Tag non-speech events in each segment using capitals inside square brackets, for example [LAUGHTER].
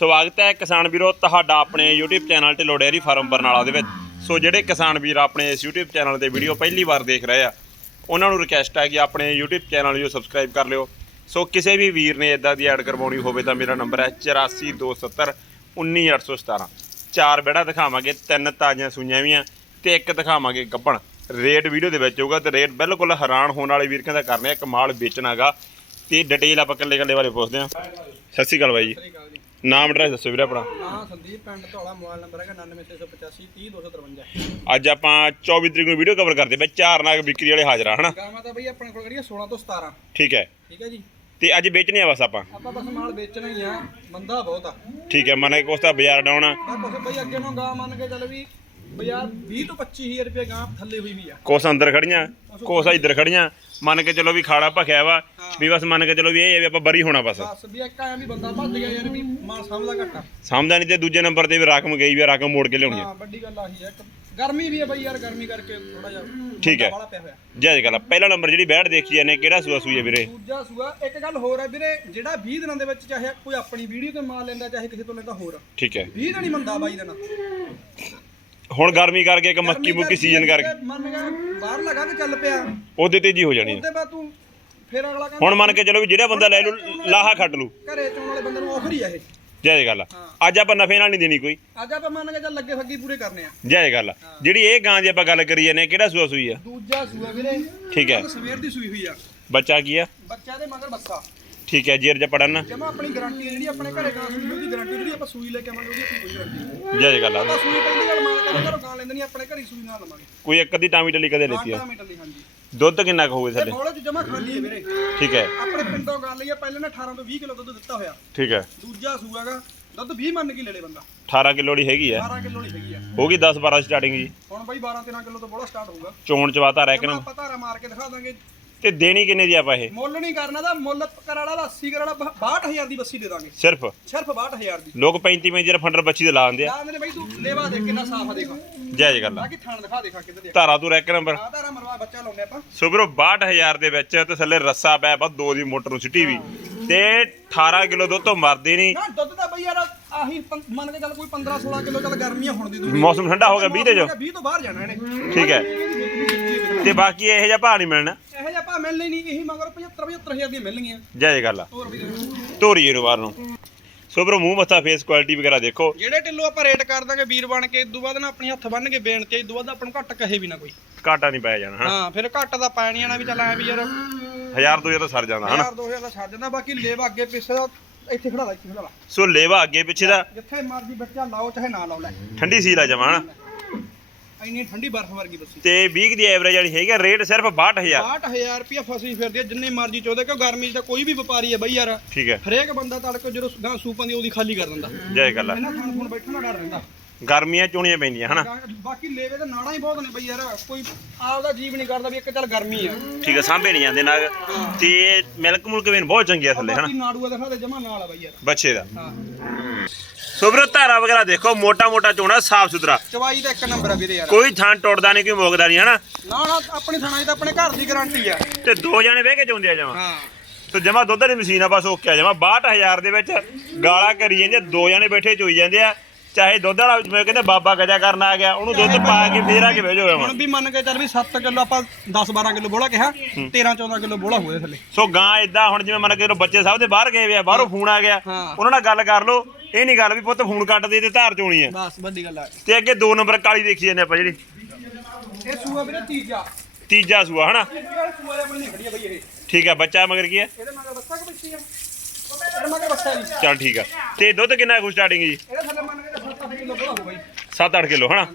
ਸਵਾਗਤ ਹੈ ਕਿਸਾਨ ਵੀਰੋ, ਤੁਹਾਡਾ ਆਪਣੇ YouTube channel Dhillon dairy farm Barnala ਦੇ ਵਿੱਚ। ਸੋ ਜਿਹੜੇ ਕਿਸਾਨ ਵੀਰ ਆਪਣੇ ਇਸ YouTube ਚੈਨਲ ਤੇ ਵੀਡੀਓ ਪਹਿਲੀ ਵਾਰ ਦੇਖ ਰਹੇ ਆ, ਉਹਨਾਂ ਨੂੰ ਰਿਕਵੈਸਟ ਹੈ ਕਿ ਆਪਣੇ YouTube ਚੈਨਲ ਨੂੰ ਸਬਸਕ੍ਰਾਈਬ ਕਰ ਲਿਓ। ਸੋ ਕਿਸੇ ਵੀ ਵੀਰ ਨੇ ਇਦਾਂ ਦੀ ਐਡ ਕਰਵਾਉਣੀ ਹੋਵੇ ਤਾਂ ਮੇਰਾ ਨੰਬਰ ਹੈ 8427 19817 ਚਾਰ ਬੇੜਾ ਦਿਖਾਵਾਂਗੇ, ਤਿੰਨ ਤਾਜ਼ੀਆਂ ਸੂਈਆਂ ਵੀ ਆ ਤੇ ਇੱਕ ਦਿਖਾਵਾਂਗੇ ਗੱਪਣ ਰੇਟ ਵੀਡੀਓ ਦੇ ਵਿੱਚ ਹੋਊਗਾ ਤੇ ਰੇਟ ਬਿਲਕੁਲ ਹੈਰਾਨ ਹੋਣ ਵਾਲੇ ਵੀਰ ਕਹਿੰਦਾ ਕਰਨੇ ਆ, ਕਮਾਲ ਵੇਚਣਾਗਾ। ਤੇ ਡਿਟੇਲ ਆਪਾਂ ਇਕੱਲੇ ਇਕੱਲੇ ਬਾਰੇ ਪੁੱਛਦੇ ਹਾਂ। ਸਤਿ ਸ਼੍ਰੀ ਅਕਾਲ ਬਾਈ ਜੀ। ਨਾਮ ਐਡਰੈਸ ਦੱਸੋ ਵੀਰੇ ਆਪਣਾ। ਹਾਂ ਸੰਦੀਪ ਪਿੰਡ ਧੌਲਾ ਮੋਬਾਈਲ ਨੰਬਰ ਹੈਗਾ 99685 30253 ਅੱਜ ਆਪਾਂ 24 ਤਰੀਕ ਨੂੰ ਵੀਡੀਓ ਕਵਰ ਕਰਦੇ ਬਈ ਚਾਰ ਨਾਗ ਵਿਕਰੀ ਵਾਲੇ ਹਾਜ਼ਰ ਆ ਹਨਾ? ਗਾਵਾਂ ਤਾਂ ਬਈ ਆਪਣੇ ਕੋਲ ਕਰੀਏ 16 ਤੋਂ 17 ਠੀਕ ਹੈ। ਠੀਕ ਹੈ ਜੀ। ਤੇ ਅੱਜ ਵੇਚਣੇ ਆ ਬਸ ਆਪਾਂ? ਆਪਾਂ ਬਸ ਮਾਲ ਵੇਚਣਾ ਹੀ ਆ ਬੰਦਾ ਬਹੁਤ ਆ। ਠੀਕ ਹੈ ਮਨ ਕੋਸ ਤਾਂ ਬਾਜ਼ਾਰ ਡਾਉਣ। ਆ ਬਸ ਕੁਛ ਬਈ ਅੱਗੇ ਨੂੰ ਗਾਂ ਮੰਨ ਕੇ ਚੱਲ ਵੀ ਬਾਜ਼ਾਰ 20 ਤੋਂ 25000 ਰੁਪਏ ਗਾਂ ਥੱਲੇ ਹੋਈ ਵੀ ਆ। ਕੋਸ ਅੰਦਰ ਖੜੀਆਂ ਕੋਸ ਇੱਧਰ ਖੜੀਆਂ ਮੰਨ ਕੇ ਚਲੋ ਵੀ ਖਾੜਾ ਭਖਿਆ ਵਾ ਵੀ ਬਸ ਮੰਨ ਕੇ ਚਲੋ ਵੀ ਇਹ ਹੈ ਵੀ ਆਪਾਂ ਬਰੀ ਹੋਣਾ ਬਸ। ਬਸ ਵੀ ਇੱਕ ਆਇਆ ਵੀ ਬੰਦਾ ਭੱਜ ਗਿਆ ਯਾਰ ਵੀ ਮਾਲ ਸਮਝਦਾ ਘੱਟਾ। ਸਮਝਦਾ ਨਹੀਂ ਤੇ ਦੂਜੇ ਨੰਬਰ ਤੇ ਵੀ ਰਕਮ ਗਈ ਵੀ ਰਕਮ ਮੋੜ ਕੇ ਲਿਆਉਣੀ ਆ। ਹਾਂ ਵੱਡੀ ਗੱਲ ਆਹੀ ਇੱਕ ਗਰਮੀ ਵੀ ਆ ਬਈ ਯਾਰ ਗਰਮੀ ਕਰਕੇ ਥੋੜਾ ਜਿਹਾ ਠੀਕ ਹੈ। ਬਾਹਲਾ ਪਿਆ ਹੋਇਆ। ਜੈ ਗੱਲ। ਪਹਿਲਾ ਨੰਬਰ ਜਿਹੜੀ ਬੈਠ ਦੇਖੀ ਜਾਂਦੇ ਕਿਹੜਾ ਸੂਆ ਸੂਈ ਹੈ ਵੀਰੇ? ਦੂਜਾ ਸੂਆ ਇੱਕ ਗੱਲ ਹੋਰ ਹੈ ਵੀਰੇ ਜਿਹੜਾ 20 ਦਿਨਾਂ ਦੇ ਵਿੱਚ ਚਾਹੇ ਕੋਈ ਆਪਣੀ ਵੀਡੀਓ ਤੇ ਮਾਲ ਲੈਂਦਾ ਚਾਹੇ ਕਿਸੇ ਤੋਂ ਲੈਂਦਾ ਹੋਰ। ਠੀਕ ਹੈ। 20 ਦਿਨ ਹੀ ਮੰਦਾ ਬਾਈ ਦਿਨ ਹੁਣ ਗਰਮੀ ਕਰਕੇ ਇੱਕ ਮੱਕੀ ਮੁੱਕੀ ਸੀਜ਼ਨ ਕਰਕੇ। ਮੰਨ ਗਿਆ ਬਾਹਰ ਲਗਾ ਕੇ ਚੱਲ ਪਿਆ। ਉਹਦੇ ਤੇਜ਼ੀ ਹੋ ਜਾਣੀ। ਉਹਦੇ ਬਾਅਦ ਤੂੰ ਫੇਰ ਅਗਲਾ ਕਹਿੰਦਾ ਹੁਣ ਮੰਨ ਕੇ ਚਲੋ ਵੀ ਜਿਹੜਾ ਬੰਦਾ ਲੈ ਲੂ ਲਾਹਾ ਖੱਟ ਲੂ। ਘਰੇ ਚੋਣ ਵਾਲੇ ਬੰਦੇ ਨੂੰ ਆਫਰ ਹੀ ਆ ਇਹ। ਜੈ ਗੱਲ ਆ। ਅੱਜ ਆਪਾਂ ਨਫੇ ਨਾਲ ਨਹੀਂ ਦੇਣੀ ਕੋਈ। ਅੱਜ ਆਪਾਂ ਮੰਨ ਕੇ ਚੱਲ ਲੱਗੇ ਫੱਗੀ ਪੂਰੇ ਕਰਨੇ ਆ। ਜੈ ਗੱਲ ਆ। ਜਿਹੜੀ ਇਹ ਗਾਂ ਦੀ ਆਪਾਂ ਗੱਲ ਕਰੀ ਜਾਂਦੇ ਹਾਂ, ਕਿਹੜਾ ਸੂਆ ਸੂਈ ਆ? ਦੂਜਾ ਸੂਆ ਵੀਰੇ। ਠੀਕ ਹੈ। ਸਵੇਰ ਦੀ ਸੂਈ ਹੋਈ ਆ। ਬੱਚਾ ਕੀ ਆ? ਬੱਚਾ ਦੇ ਮਗਰ ਬੱਸਾ। ਠੀਕ ਹੈ ਜ ਪੜਨ ਜਮਾ ਆਪਣੀ ਗਾਰੰਟੀ ਜਿਹੜੀ ਆਪਣੇ ਘਰੇ ਗਾਂ ਸੂਈ ਉਹਦੀ ਗਾਰੰਟੀ ਜਿਹੜੀ ਆਪਾਂ ਸੂਈ ਲੈ ਕੇ ਆਵਾਂਗੇ ਉਹਦੀ ਆਪਣੀ ਕੋਈ ਗਾਰੰਟੀ ਜੈ ਗੱਲ ਆ। ਆਪਾਂ ਸੂਈ ਪਹਿਲੀ ਗੱਲ ਮੰਨ ਕੇ ਘਰੋਂ ਗਾਂ ਲੈਂਦੇ ਨਹੀਂ ਆਪਣੇ ਘਰੇ ਸੂਈ ਨਾਲ ਲਵਾਂਗੇ। ਕੋਈ ਇੱਕ ਅੱਧੀ ਟਾਮੀ ਟਲੀ ਕਦੇ ਲੈਤੀ ਆ? 8 ਮਿੰਟ ਦੀ ਹਾਂਜੀ। ਦੁੱਧ ਕਿੰਨਾ ਕੁ ਹੋਵੇ ਇਹ ਥੱਲੇ ਬੋਲੇ ਚ ਜਮਾ ਖਾਲੀ ਹੈ ਵੀਰੇ। ਠੀਕ ਹੈ। ਆਪਣੇ ਪਿੰਡੋਂ ਗੱਲ ਲਈ ਆ ਪਹਿਲੇ ਨੇ 18 ਤੋਂ 20 ਕਿਲੋ ਦੁੱਧ ਦਿੱਤਾ ਹੋਇਆ। ਠੀਕ ਹੈ। ਦੂਜਾ ਸੂਆਗਾ ਦੁੱਧ 20 ਮੰਨ ਕੇ ਲੈ ਲੇ ਬੰਦਾ। 18 ਕਿਲੋ ਦੀ ਹੈਗੀ ਆ 12 ਕਿਲੋ ਨਹੀਂ ਹੈਗੀ ਆ। ਹੋਗੀ 10 12 ਸਟਾਰਟਿੰਗ ਜੀ। ਹੁਣ ਬਈ 12 13 ਕਿਲੋ ਤੋਂ ਬੋਲਾ ਸਟਾਰਟ ਹੋਊਗਾ। ਚੋਣ ਚਵਾਤਾ ਰਹਿ ਕੇ ਜਮਾ ਨਾ। ਆਪਾਂ ਧਾਰਾ ਮਾਰ ਕੇ ਦਿਖਾ ਦਾਂਗੇ। ਤੇ ਦੇਣੀ ਕਿੰਨੇ ਦੀ ਆਪਾਂ ਇਹ? ਮੁੱਲ ਨਹੀਂ ਕਰਨਾ ਦਾ ਮੁੱਲ ਕਰ ਵਾਲਾ ਦਾ 80 ਕਰ ਵਾਲਾ 62000 ਦੀ ਬੱਸੀ ਦੇ ਦਾਂਗੇ। ਸਿਰਫ? ਸਿਰਫ 62000 ਦੀ। ਲੋਕ 35 35 ਦਾ ਫੰਡਰ ਬੱਚੀ ਦੇ ਲਾ ਦਿੰਦੇ ਆ। ਯਾਦ ਨੇ ਬਈ ਤੂੰ ਲੇਵਾ ਦੇਖ ਕਿੰਨਾ ਸਾਫ਼ ਆ ਦੇਖਾ। ਜੈ ਜੈ ਗੱਲ ਆ। ਬਾਕੀ ਥਾਣ ਦਿਖਾ ਦੇਖਾ ਕਿੱਧਰ ਦੇ ਧਾਰਾ ਤੂੰ ਰੈਕ ਨੰਬਰ। ਆ ਧਾਰਾ ਮਰਵਾ ਬੱਚਾ ਲਾਉਨੇ ਆਪਾਂ। ਸੋ ਵੀਰੋ 62000 ਦੇ ਵਿੱਚ ਤੇ ਥੱਲੇ ਰੱਸਾ ਪਿਆ ਬਸ ਦੋ ਦੀ ਮੋਟਰ ਨੂੰ ਸਿੱਟੀ ਵੀ। ਤੇ 18 ਕਿਲੋ ਦੁੱਧ ਤੋਂ ਮਰਦੀ ਨਹੀਂ ਨਾ ਦੁੱਧ ਦਾ ਬਈ ਯਾਰ ਆਹੀ ਪੰ- ਮੰਨ ਕੇ ਚੱਲ ਕੋਈ 15 16 ਕਿਲੋ ਚੱਲ ਗਰਮੀਆਂ ਹੁਣ ਦੀ ਦੂਰੀ। ਮੌਸਮ ਠੰਡਾ ਹੋ ਗਿਆ 20 ਦੇ ਜੋ। 20 ਤੋਂ ਬਾਹਰ ਜਾਣਾ ਇਹਨੇ। ਠੀਕ ਹੈ। ਤੇ ਬਾਕੀ ਇਹੋ ਜਿਹਾ ਭਾਅ ਨਹੀਂ ਮਿਲਣਾ। ਇਹੋ ਜਿਹਾ ਭਾ ਮਿਲਣੇ ਨਹੀਂ ਇਹੀ ਮਗਰ 75 75000 ਦੀਆਂ ਮਿਲਣਗੀਆਂ। ਜੈ ਜੈ ਗੱਲ ਆ। ਹੋਰ ਵੀ ਦੇ। ਧੋਰੀ ਇਹਨੂੰ ਬਾਹਰ ਨੂੰ। ਸੋ ਮੂੰਹ ਮੱਥਾ ਫੇਸ ਕੁਆਲਿਟੀ ਵਗੈਰਾ ਦੇਖੋ। ਜਿਹੜੇ ਢਿੱਲੋ ਆਪਾਂ ਰੇਟ ਕਰ ਦਾਂਗੇ ਵੀਰ ਬਣ ਕੇ ਇਦੋਂ ਬਾਅਦ ਨਾ ਆਪਣੀ ਹੱਥ ਬੰਨ ਕੇ ਬੇਨਤੀ ਇਦੋਂ ਬਾਅਦ ਆਪਾਂ ਨੂੰ ਘੱਟ ਕਹੇ ਵੀ ਨਾ ਕੋਈ। ਘਾਟਾ ਨਹੀਂ ਪਾਇਆ ਜਾਣਾ ਹਾਂ ਫਿਰ ਘੱਟ ਦਾ ਪੈਣੀਆਂ ਨਾ ਵੀ ਚੱਲ ਐ ਵੀ ਯਾਰ ਹਜ਼ਾਰ ਦੋ ਹਜ਼ਾਰ ਤਾਂ ਸਰ ਜਾਂਦਾ ਹਨਾ? 1000 2000 ਦਾ ਛੱਡ ਜਾਂਦਾ ਬਾਕੀ ਲੇਵਾ ਅੱਗੇ ਪਿੱਛੇ ਦਾ ਇੱਥੇ ਖੜਾ ਲਾ ਇੱਥੇ ਖੜਾ ਲਾ। ਸੋ ਲੇਵਾ ਅੱਗੇ ਪਿੱਛੇ ਦਾ? ਜਿੱਥੇ ਮਰਜ਼ੀ ਬੱਚਾ ਲਾਓ ਚਾਹੇ ਨਾ ਲਾਓ ਲੈ। ਠੰਡੀ ਸੀਲ ਆ ਜਮਾ ਹਨਾ? ਇੰਨੀ ਠੰਡੀ ਬਰਫ਼ ਵਰਗੀ ਬੱਸੀ। ਤੇ 20 ਦੀ ਐਵਰੇਜ ਵਾਲੀ ਹੈਗੀ ਆ, ਰੇਟ ਸਿਰਫ 62000 60000 ਰੁਪਇਆ ਫਸੀ ਫਿਰਦੀ ਹੈ ਜਿੰਨੇ ਮਰਜ਼ੀ ਚੋਦੇ ਕਿਉਂ ਗਰਮੀ 'ਚ ਤਾਂ ਕੋਈ ਵੀ ਵਪਾਰੀ ਹੈ ਬਈ ਯਾਰ। ਠੀਕ ਹੈ ਹਰੇਕ ਬੰਦਾ ਤੜਕੇ ਜਦੋਂ ਗਾਂ ਸੂਪਾਂ ਦੀ ਉਹਦੀ ਖਾਲੀ ਕਰ ਦਿੰਦਾ। ਜੈ ਗੱਲ ਆ। ਇਹਨਾਂ ਖਾਣ ਖੂਣ ਬੈਠਣ ਦਾ ਡਰ ਰਹਿੰਦਾ। ਗਰਮੀਆਂ ਚੋਣੀਆਂ ਪੈਂਦੀਆਂ ਹਨਾ? ਬਾਕੀ ਲੇਵੇ ਤੇ ਨਾੜਾ ਹੀ ਬਹੁਤ ਨੇ ਬਈ ਯਾਰ ਕੋਈ ਆਪਦਾ ਜੀਵ ਨਹੀਂ ਕਰਦਾ ਵੀ ਇੱਕ ਚੱਲ ਗਰਮੀ ਆ। ਠੀਕ ਹੈ ਸਾਂਭੇ ਨਹੀਂ ਜਾਂਦੇ ਨਾਗ। ਤੇ ਮਿਲਕ ਮੁਲਕ ਵੇਨ ਬਹੁਤ ਚੰਗੀ ਆ ਥੱਲੇ ਹਨਾ? ਨਾੜੂਆ ਦਿਖਾ ਦੇ ਜਮਾ ਨਾਲ ਆ ਬਈ ਯਾਰ। ਬੱਚੇ ਦਾ। ਸੋ ਵੀਰੋ ਧਾਰਾ ਵਗੈਰਾ ਦੇਖੋ ਮੋਟਾ ਮੋਟਾ ਚੋਣਾ ਸਾਫ਼ ਸੁਥਰਾ। ਚਵਾਈ ਦਾ ਇੱਕ ਨੰਬਰ ਆ ਵੀਰੇ ਯਾਰ। ਕੋਈ ਥਾਂ ਟੁੱਟਦਾ ਨਹੀਂ ਕੋਈ ਮੋਗਦਾ ਨਹੀਂ ਹਨਾ? ਨਾ ਨਾ ਆਪਣੀ ਥਾਣਾ 'ਚ ਤਾਂ ਆਪਣੇ ਘਰ ਦੀ ਗਾਰੰਟੀ ਆ। ਤੇ ਦੋ ਜਣੇ ਬਹਿ ਕੇ ਚੋਂਦੇ ਆ ਜਮਾ। ਹਾਂ। ਤੇ ਜਮਾ ਦੁੱਧ ਦੀ ਮਸ਼ੀਨ ਆ ਬਸ ਓਕੇ ਆ ਜਮਾ। 62000 ਦੇ ਵਿੱਚ ਗਾਲਾਂ ਕਰੀ ਜਾਂਦੇ ਆ, ਦੋ ਜਣੇ ਬੈਠੇ ਚੋਈ ਜਾਂਦੇ ਆ। ਚਾਹੇ ਦੁੱਧ ਵਾਲਾ ਮੈਂ ਕਹਿੰਦੇ ਬਾਬਾ ਗਜਾ ਕਰਨ ਆ ਗਿਆ ਉਹਨੂੰ ਦੁੱਧ ਪਾ ਕੇ ਫੇਰ ਆ ਕੇ ਬਹਿ ਜਾਓ ਹੁਣ ਵੀ ਮੰਨ ਕੇ ਚੱਲ ਵੀ 7 ਕਿਲੋ ਆਪਾਂ 10 12 ਕਿਲੋ ਬੋਲਾ ਕਿਹਾ 13 14 ਕਿਲੋ ਬੋਲਾ ਹੋਏ ਥੱਲੇ। ਸੋ ਗਾਂ ਇਦਾਂ ਹੁਣ ਜਿਵੇਂ ਮੰਨ ਕੇ ਬੱਚੇ ਸਭ ਦੇ ਬਾਹਰ ਗਏ ਆ ਬਾਹਰੋਂ ਫੋਨ ਆ ਗਿਆ ਹਾਂ। ਉਹਨਾਂ ਨਾਲ ਗੱਲ ਕਰ ਲਓ ਇਹ ਨਹੀਂ ਗੱਲ ਵੀ ਪੁੱਤ ਫੋਨ ਕੱਟ ਦੇ ਤੇ ਧਾਰ ਚੋਣੀ ਆ ਬਸ ਵੱਡੀ ਗੱਲ ਆ। ਤੇ ਅੱਗੇ ਦੋ ਨੰਬਰ ਕਾਲੀ ਦੇਖੀ ਜਾਂਦੇ ਆਪਾਂ ਜਿਹੜੀ। ਇਹ ਸੂਆ ਵੀਰੇ ਤੀਜਾ। ਤੀਜਾ ਸੂਆ ਹਨਾ? ਠੀਕ ਆ ਬੱਚਾ ਮਗਰ ਕੀ ਹੈ? ਇਹਦੇ ਮਗਰ ਬੱਚਾ ਕਿ ਬੱਚੀ ਆ? ਇਹਦੇ ਮਗਰ ਬੱਚਾ ਜੀ ਚਲ ਠੀਕ ਆ। ਤੇ ਦੁੱਧ ਕਿੰਨਾ ਕੁ ਸਟਾਰਟਿੰਗ ਜੀ? ਇਹਦੇ ਥੱਲੇ ਮੰਨ ਕੇ 7 ਕਿਲੋ ਬੋਲਾ ਹੋ ਬਈ 7-8 ਕਿਲੋ ਹਨਾ?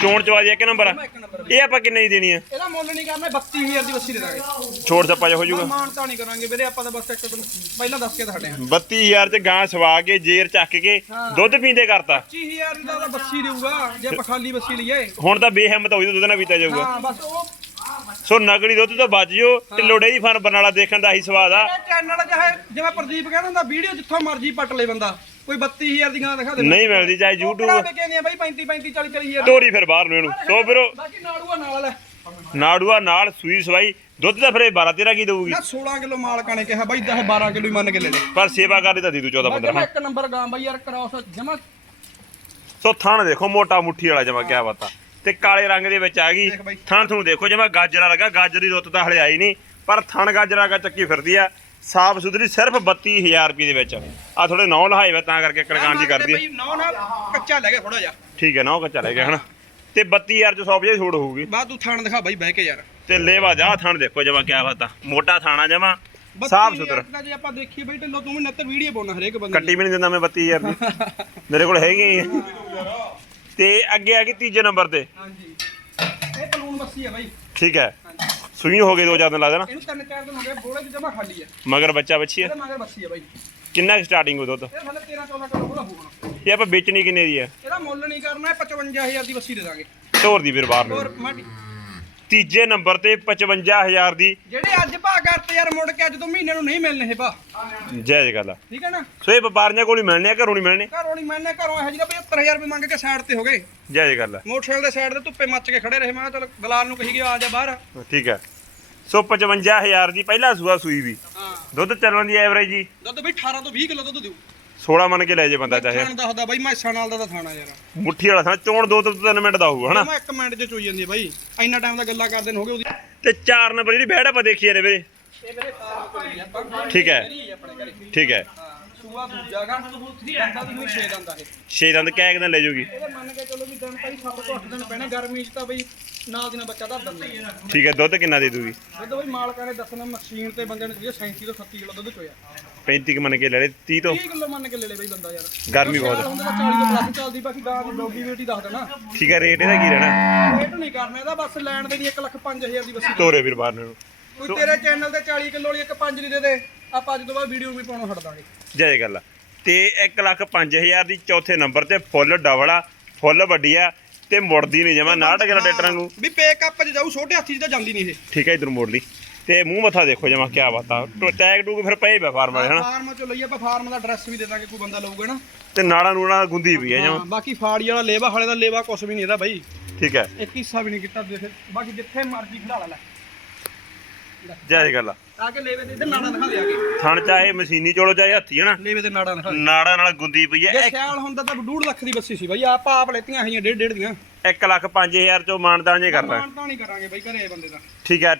ਚੋਣ ਚਵਾਜੀ ਇੱਕ ਨੰਬਰ ਆ। ਇੱਕ ਨੰਬਰ ਇਹ ਆਪਾਂ ਕਿੰਨੇ ਦੀ ਦੇਣੀ ਆ? ਇਹਦਾ ਮੁੱਲ ਨਹੀਂ ਕਰਨਾ 32000 ਦੀ ਬੱਸੀ ਦੇ ਦਾਂਗੇ। ਛੋੜ ਸੱਪਾ ਜਿਹਾ ਹੋ ਜਾਊਗਾ। ਮਾਨਤਾ ਨਹੀਂ ਕਰਾਂਗੇ ਵੀਰੇ ਆਪਾਂ ਤਾਂ ਬਸ ਇੱਕ ਤੁਹਾਨੂੰ ਪਹਿਲਾਂ ਦੱਸ ਕੇ ਤੁਹਾਡੇ ਹਾਂ 32000 ਚ ਗਾਂ ਸਵਾ ਕੇ ਜੇਰ ਚੱਕ ਕੇ ਦੁੱਧ ਪੀਂਦੇ ਕਰਤਾ। 25000 ਦੀ ਤਾਂ ਬੱਸੀ ਦੇਊਗਾ ਜੇ ਆਪਾਂ ਖਾਲੀ ਬੱਸੀ ਲਈਏ। ਹੁਣ ਤਾਂ ਬੇਹਿੰਮਤ ਹੋਈ ਦੁੱਧ ਨਾ ਪੀਤਾ ਜਾਊਗਾ। ਹਾਂ ਬਸ ਉਹ ਸੋ ਨਕਲੀ ਦੁੱਧ ਤੋਂ ਬਚ ਜਿਓ ਤੇ ਲੋੜੇ ਦੀ ਫਨ ਬਰਨਾਲਾ ਦੇਖਣ ਦਾ ਹੀ ਸਵਾਦ ਆ। ਚੈਨਲ ਚਾਹੇ ਜਿਵੇਂ ਪ੍ਰਦੀਪ ਕਹਿੰਦਾ ਹੁੰਦਾ ਵੀਡੀਓ ਜਿੱਥੋਂ ਮਰਜ਼ੀ ਪੱਟ ਲੇ ਬੰਦਾ। ਕੋਈ 32000 ਦੀ ਗਾਂ ਦਿਖਾ ਦੇ ਨਹੀਂ ਮਿਲਦੀ ਚਾਹੇ YouTube ਵਿਕੇ ਨਹੀਂ ਬਾਈ? 35 35 40 40000 ਤੋਰੀ ਫਿਰ ਬਾਹਰ ਨੂੰ ਇਹਨੂੰ। ਸੋ ਵੀਰੋ ਬਾਕੀ ਨਾੜੂਆ ਨਾਲ ਹੈ ਨਾੜੂਆ ਨਾਲ ਸੂਈ ਸਵਾਈ। ਦੁੱਧ ਦਾ ਫਿਰ ਇਹ 12 13 ਕੀ ਦਊਗੀ? ਨਾ 16 ਕਿਲੋ ਮਾਲਕਾਂ ਨੇ ਕਿਹਾ ਬਾਈ 10 12 ਕਿਲੋ ਹੀ ਮੰਨ ਕੇ ਲੈ ਲੈ। ਪਰ ਸੇਵਾ ਕਰਦੀ ਤਾਂ ਦੀ ਤੂੰ 14 ਬਾਈ 15 ਜਮਾ ਇੱਕ ਨੰਬਰ ਗਾਂ ਬਾਈ ਯਾਰ ਕਰਾਉਸ ਜਮਾ। ਸੋ ਥਣ ਦੇਖੋ ਮੋਟਾ ਮੁੱਠੀ ਵਾਲਾ ਜਮਾ ਕਿਆ ਬਾਤਾਂ ਤੇ ਕਾਲੇ ਰੰਗ ਦੇ ਵਿੱਚ ਆ ਗਈ। ਥਣ ਤੁਹਾਨੂੰ ਦੇਖੋ ਜਮਾ ਗਾਜਰਾ ਲੱਗਾ ਗਾਜਰ ਰੁੱਤ ਤਾਂ ਹਲੇ ਆਈ ਨਹੀਂ। ਪਰ ਥਣ ਗਾਜਰਾ ਕਾ ਚੱਕੀ ਫਿਰਦੀ ਆ। ਸਾਫ਼ ਸੁਥਰੀ ਸਿਰਫ 32000 ਰੁਪਏ ਦੇ ਵਿੱਚ। ਆ ਥੋੜੇ ਨੌ ਲਹਾਏ ਵਾ ਤਾਂ ਕਰਕੇ ਕੜਕਾਨ ਜੀ ਕਰਦੀ ਬਾਈ ਨਾ ਨਾ ਕੱਚਾ ਲੈ ਗਿਆ ਥੋੜਾ ਜਿਹਾ ਠੀਕ ਹੈ ਨਾ ਕੱਚਾ ਲੈ ਗਿਆ ਹਨਾ? ਤੇ 32000 ਚ 100 ਵਜੇ ਛੋੜ ਹੋਊਗੀ। ਬਾਅਦ ਤੂੰ ਥਾਣ ਦਿਖਾ ਬਾਈ ਬਹਿ ਕੇ ਯਾਰ। ਤੇ ਲੇਵਾ ਜਾ ਥਣ ਦੇਖੋ ਜਮਾ ਕਿਆ ਬਾਤਾਂ ਮੋਟਾ ਥਾਣਾ ਜਮਾ ਸਾਫ਼ 32 ਸੁਥਰਾ। ਹਜ਼ਾਰ ਦਾ ਜੇ ਆਪਾਂ ਦੇਖੀਏ ਬਾਈ ਢਿੱਲੋਂ ਤੂੰ ਵੀ ਨੱਤਰ ਵੀਡੀਓ ਪਾਉਣਾ ਹਰੇਕ ਬੰਦੇ ਕੱਟੀ ਵੀ ਨਹੀਂ ਦਿੰਦਾ ਮੈਂ 32000 ਦੀ। [LAUGHS] ਮੇਰੇ ਕੋਲ ਹੈਗੇ ਹੀ। ਤੇ ਅੱਗੇ ਆ ਗਈ ਤੀਜੇ ਨੰਬਰ ਤੇ। ਹਾਂਜੀ। ਇਹ ਬਲੂਨ ਬੱਸੀ ਆ ਬਾਈ। ਠੀਕ ਹੈ। ਹਾਂਜੀ। ਸੂਈ ਹੋ ਗਈ ਦੋ ਚਾਰ ਦਿਨ ਲੱਗਦਾ ਨਾ? ਇਹਨੂੰ ਤਿੰਨ ਚਾਰ ਦਿਨ ਹੋ ਗਏ ਬੋਲੇ ਜਮਾ ਖਾਲੀ ਆ। ਮਗਰ ਬੱਚਾ ਬੱਚੀ ਹੈ ਇਹਦੇ ਮਗਰ ਬੱਸੀ ਆ ਬਾਈ। ਕਿੰਨਾ ਸਟਾਰਟਿੰਗ ਹੋ ਦੁੱਧ? ਇਹ ਥੱਲੇ 13 14 ਕਿਲੋ ਉਹਦਾ ਹੋਣਾ। ਇਹ ਆਪਾਂ ਵੇਚਣੀ ਕਿੰਨੇ ਦੀ ਹੈ ਇਹਦਾ ਮੁੱਲ ਨਹੀਂ ਕਰਨਾ ਇਹ 55000 ਦੀ ਬੱਸੀ ਦੇ ਦਾਂਗੇ। ਤੋਰ ਦੀ ਫਿਰ ਬਾਹਰ ਹੋਰ ਨੂੰ। ਮਾਟੀ ਤੀਜੇ ਨੰਬਰ ਤੇ 55000 ਦੀ। ਜਿਹੜੇ ਅੱਜ ਭਾ ਕਰਤੇ ਯਾਰ ਮੁੜ ਕੇ ਅੱਜ ਤੋਂ ਮਹੀਨੇ ਨੂੰ ਨਹੀਂ ਮਿਲਣੇ ਇਹ ਭਾ ਜਾਇਜ਼ ਗੱਲ ਆ ਠੀਕ ਹੈ ਨਾ? ਸੋ ਇਹ ਵਪਾਰੀਆਂ ਕੋਲ ਹੀ ਮਿਲਣੇ ਆ ਘਰੋਂ ਨਹੀਂ ਮਿਲਣੇ? ਘਰੋਂ ਨਹੀਂ ਮੈਨੇ ਘਰੋਂ ਇਹੋ ਜਿਹੇ 75000 ਰੁਪਏ ਮੰਗ ਕੇ ਸਾਈਡ ਤੇ ਹੋ ਗਏ। ਜਾਇਜ਼ ਗੱਲ ਆ ਮੋਟਰਸਾਈਕਲ ਦੇ ਸਾਈਡ ਤੇ ਧੁੱਪੇ ਮੱਚ ਕੇ ਖੜੇ ਰਹੇ ਮੈਂ ਚੱਲ ਦਲਾਲ ਨੂੰ ਕਹੀ ਗਿਆ ਆ ਜਾ ਬਾਹਰ। ਠੀਕ ਹੈ। ਸੋ 55000 ਦੀ ਪਹਿਲਾ ਸੂਆ ਸੂਈ ਵੀ। ਹਾਂ। ਦੁੱਧ ਚੱਲਣ ਦੀ ਐਵਰੇਜ ਜੀ? ਦੁੱਧ ਬਈ 18 ਤੋਂ 20 ਕਿਲੋ ਦੁੱਧ ਦਿਓ। 16 ਮੰਨ ਕੇ ਲੈ ਜੇ ਬੰਦਾ ਚਾਹੇ। ਖਾਣ ਦੱਸਦਾ ਬਾਈ ਮੈਸਾਂ ਨਾਲ ਦਾ ਤਾਂ ਥਾਣਾ ਯਾਰ। ਮੁੱਠੀ ਵਾਲਾ ਥਾਂ ਚੋਣ ਦੋ ਤੋਂ ਤਿੰਨ ਮਿੰਟ ਦਾ ਹੋਊਗਾ ਹਨਾ? ਮੈਂ ਇੱਕ ਮਿੰਟ 'ਚ ਚੋਈ ਜਾਂਦੀ ਆ ਬਾਈ। ਇੰਨਾ ਟਾਈਮ ਦਾ ਗੱਲਾਂ ਕਰਦੇ ਨੂੰ ਹੋ ਗਏ ਉਹਦੀ। ਤੇ 4 ਨੰਬਰ ਜਿਹੜੀ ਬੈੜ ਆਪਾਂ ਦੇਖੀ ਜਾਂਦੇ ਵੀਰੇ। ਹੀ ਆ ਠੀਕ ਹੈ। ਹੀ ਆ ਠੀਕ ਹੈ। ਹਾਂ ਸੂਆ ਦੂਜਾ ਗਾ ਦੰਦਾਂ ਦੀ ਹੋਈ 6 ਦੰਦਾਂ ਇਹ ਛੇ ਦੰਦ ਕਹਿ ਦਿਨ ਲੈ ਜਾਊਗੀ ਇਹਦੇ ਮੰਨ ਕੇ ਚਲੋ ਵੀ ਦਿਨ ਭਾਈ 7 ਤੋਂ 8 ਦਿਨ ਪੈਣੇ ਗਰਮੀ 'ਚ ਤਾਂ ਬਈ ਨਾਲ ਦੀ ਨਾਲ ਬੱਚਾ ਧਰ ਦਿੰਦੇ ਆ ਠੀਕ ਹੈ ਦੁੱਧ ਕਿੰਨਾ ਦੇ ਦੂਗੀ? ਜਦੋਂ ਬਈ ਮਾਲਕਾਂ ਨੇ ਦੱਸਣਾ ਮਸ਼ੀਨ ਤੇ ਬੰਦੇ ਨੇ ਜਿਹੜੇ 37 ਤੋਂ 37 ਕਿਲੋ ਦੁੱਧ ਚੋਇਆ। 35 ਕੁ ਮੰਨ ਕੇ ਲੈ ਲੈ 30 ਤੋਂ? 30 ਕਿਲੋ ਮੰਨ ਕੇ ਲੈ ਲੈ ਬਈ ਬੰਦਾ ਯਾਰ। ਗਰਮੀ ਬਹੁਤ। ਹੁੰਦਾ ਤਾਂ 40 ਤੋਂ ਪਲੱਸ ਚੱਲਦੀ ਬਾਕੀ ਗਾਂ ਦੀ ਡੋਗੀ ਵੇਟੀ ਦੱਸ ਦੇਣਾ ਠੀਕ ਹੈ ਰੇਟ ਇਹਦਾ ਕੀ ਰਹਿਣਾ? ਰੇਟ ਨਹੀਂ ਕਰਨਾ ਇਹਦਾ ਬਸ ਲੈਣ ਦੇ ਨਹੀਂ 1 ਲੱਖ 5000 ਦੀ ਬੱਸੀ। ਤੋਰੇ ਵੀਰ ਬਾਹਰ ਨੂੰ। ਕੋਈ ਤੇਰੇ ਚੈਨਲ ਤੇ 40 ਕਿਲੋ ਵਾਲੀ ਇੱਕ 5 ਦੀ ਦੇ ਦੇ ਆਪਾਂ ਅੱਜ ਤੋਂ ਬਾਅਦ ਵੀਡੀਓ ਵੀ ਪਾਉਣੋਂ ਹਟ ਦਾਂਗੇ। ਜੈ ਗੱਲ। ਆ ਤੇ 1 ਲੱਖ 5000 ਦੀ ਚੌਥੇ ਨੰਬਰ ਤੇ ਫੁੱਲ ਡਬਲ ਆ ਫੁੱਲ ਵੱਡੀ ਆ ਤੇ ਮੁੜਦੀ ਨਹੀਂ ਜਮਾ 69 ਕਿਲੋ ਟਰੈਕਟਰਾਂ ਨੂੰ? ਵੀ ਪੇਕ ਅਪ 'ਚ ਜਾਊ ਛੋਟੇ ਹਾਥੀ 'ਚ ਤਾਂ ਜਾਂਦੀ ਨਹੀਂ ਇਹ। ਠੀਕ ਹੈ ਇਧਰ ਮੋੜ ਲਈ। ਤੇ ਮੂੰਹ ਮੱਥਾ ਦੇਖੋ ਜਮਾ ਕਿਆ ਬਾਤਾਂ ਟੈਗ ਟੂਗ ਫਿਰ ਪਏ ਬੈ ਫਾਰਮ ਵਾਲੇ ਹਨਾ? ਫਾਰਮ 'ਚ ਲਈ ਆਪਾਂ ਫਾਰਮ ਦਾ ਐਡਰੈਸ ਵੀ ਦੇ ਦਾਂਗੇ ਕੋਈ ਬੰਦਾ ਲਊਗਾ ਨਾ। ਤੇ ਨਾੜਾ ਨੂੜਾ ਗੁੰਦੀ ਵੀ ਹੈ ਜਮਾ। ਬਾਕੀ ਫਾੜੀ ਵਾਲਾ ਲੇਵਾ ਹਾਲੇ ਦਾ ਲੇਵਾ ਕੁਛ ਵੀ ਨਹੀਂ ਇਹਦਾ ਬਾਈ। ਠੀਕ ਹੈ। ਇੱਕ ਹਿੱਸਾ ਵੀ ਨਹੀਂ ਕੀਤਾ ਦੇਖ ਬਾਕੀ ਜਿੱਥੇ ਮਰਜ਼ੀ ਖੜਾ ਲੈ। ਲੈ ਜੈ ਗੱਲ ਆ। ਆ ਕੇ ਲੇਵੇ ਦੇ ਇੱਧਰ ਨਾੜਾ ਦਿਖਾ ਦੇ ਆ ਕੇ। ਥਣ ਚਾਹੇ ਮਸ਼ੀਨੀ ਚੋਲੋ ਚਾਹੇ ਹੱਥੀ ਹਨਾ ਲੇਵੇ ਦੇ ਨਾੜਾ ਦਿਖਾ ਦੇ ਨਾੜਾ ਨਾਲ ਗੁੰਦੀ ਪਈ ਜੇ ਹੈ ਸਿਆਲ ਹੁੰਦਾ ਤਾਂ 2.5 ਲੱਖ ਦੀ ਬੱਸੀ ਸੀ ਬਾਈ ਆਪਾਂ ਆਪ ਲੈਤੀਆਂ ਹੈਗੀਆਂ ਡੇਢ ਡੇਢ ਦੀਆਂ। 1 ਲੱਖ 5000 ਚੋਂ ਮਾਨਦਾਨ ਜੇ ਕਰਦਾ ਮਾਨਤਾ ਨਹੀਂ ਕਰਾਂਗੇ ਬਾਈ ਘਰੇ ਬੰਦੇ ਦਾ। ਠੀਕ ਹੈ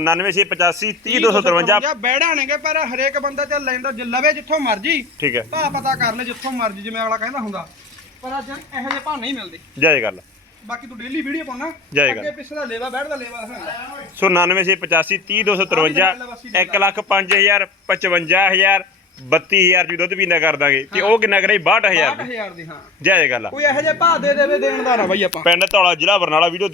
9985 30253 ਬੈੜਾ ਨੇਗੇ ਪਰ ਹਰੇਕ ਬੰਦਾ ਚੱਲ ਲੈਂਦਾ ਜੇ ਲਵੇ ਜਿੱਥੋਂ ਮਰਜ਼ੀ ਠੀਕ ਹੈ। ਭਾ ਪਤਾ ਕਰ ਲੈ ਜਿੱਥੋਂ ਮਰਜ਼ੀ ਜਿਵੇਂ ਅਗਲਾ ਕਹਿੰਦਾ ਹੁੰਦਾ। ਪਰ ਅੱਜ ਇਹੋ ਜਿਹੇ ਭਾ ਨਹੀਂ ਮਿਲਦੇ। ਜੈ ਗੱਲ ਬਾਕੀ ਤੂੰ ਡੇਲੀ ਵੀਡੀਓ ਪਾਉਣਾ। ਜੈ ਗੱਲ। ਅੱਗੇ ਪਿਛਲਾ ਲੇਵਾ ਬੈੜ ਦਾ ਲੇਵਾ ਦਿਖਾਉਂਦਾ ਸੋ 9985 30253 1 ਲੱਖ 5000 55000 32000 ਜੀ ਦੁੱਧ ਪੀਂਦਾ ਕਰ ਦਾਂਗੇ। ਤੇ ਉਹ ਕਿੰਨਾ ਕਰੇ? 62000 60000 ਦੀ। ਹਾਂ। ਗੱਲ ਆ ਕੋਈ ਇਹੋ ਜਿਹੇ ਭਾ ਦੇ ਦੇਵੇ ਦੇਣ ਦਾ ਨਾ ਬਾਈ ਆਪਾਂ। ਪਿੰਡ ਧੌਲਾ ਜ਼ਿਲ੍ਹਾ ਬਰਨਾਲਾ ਵੀਡੀਓ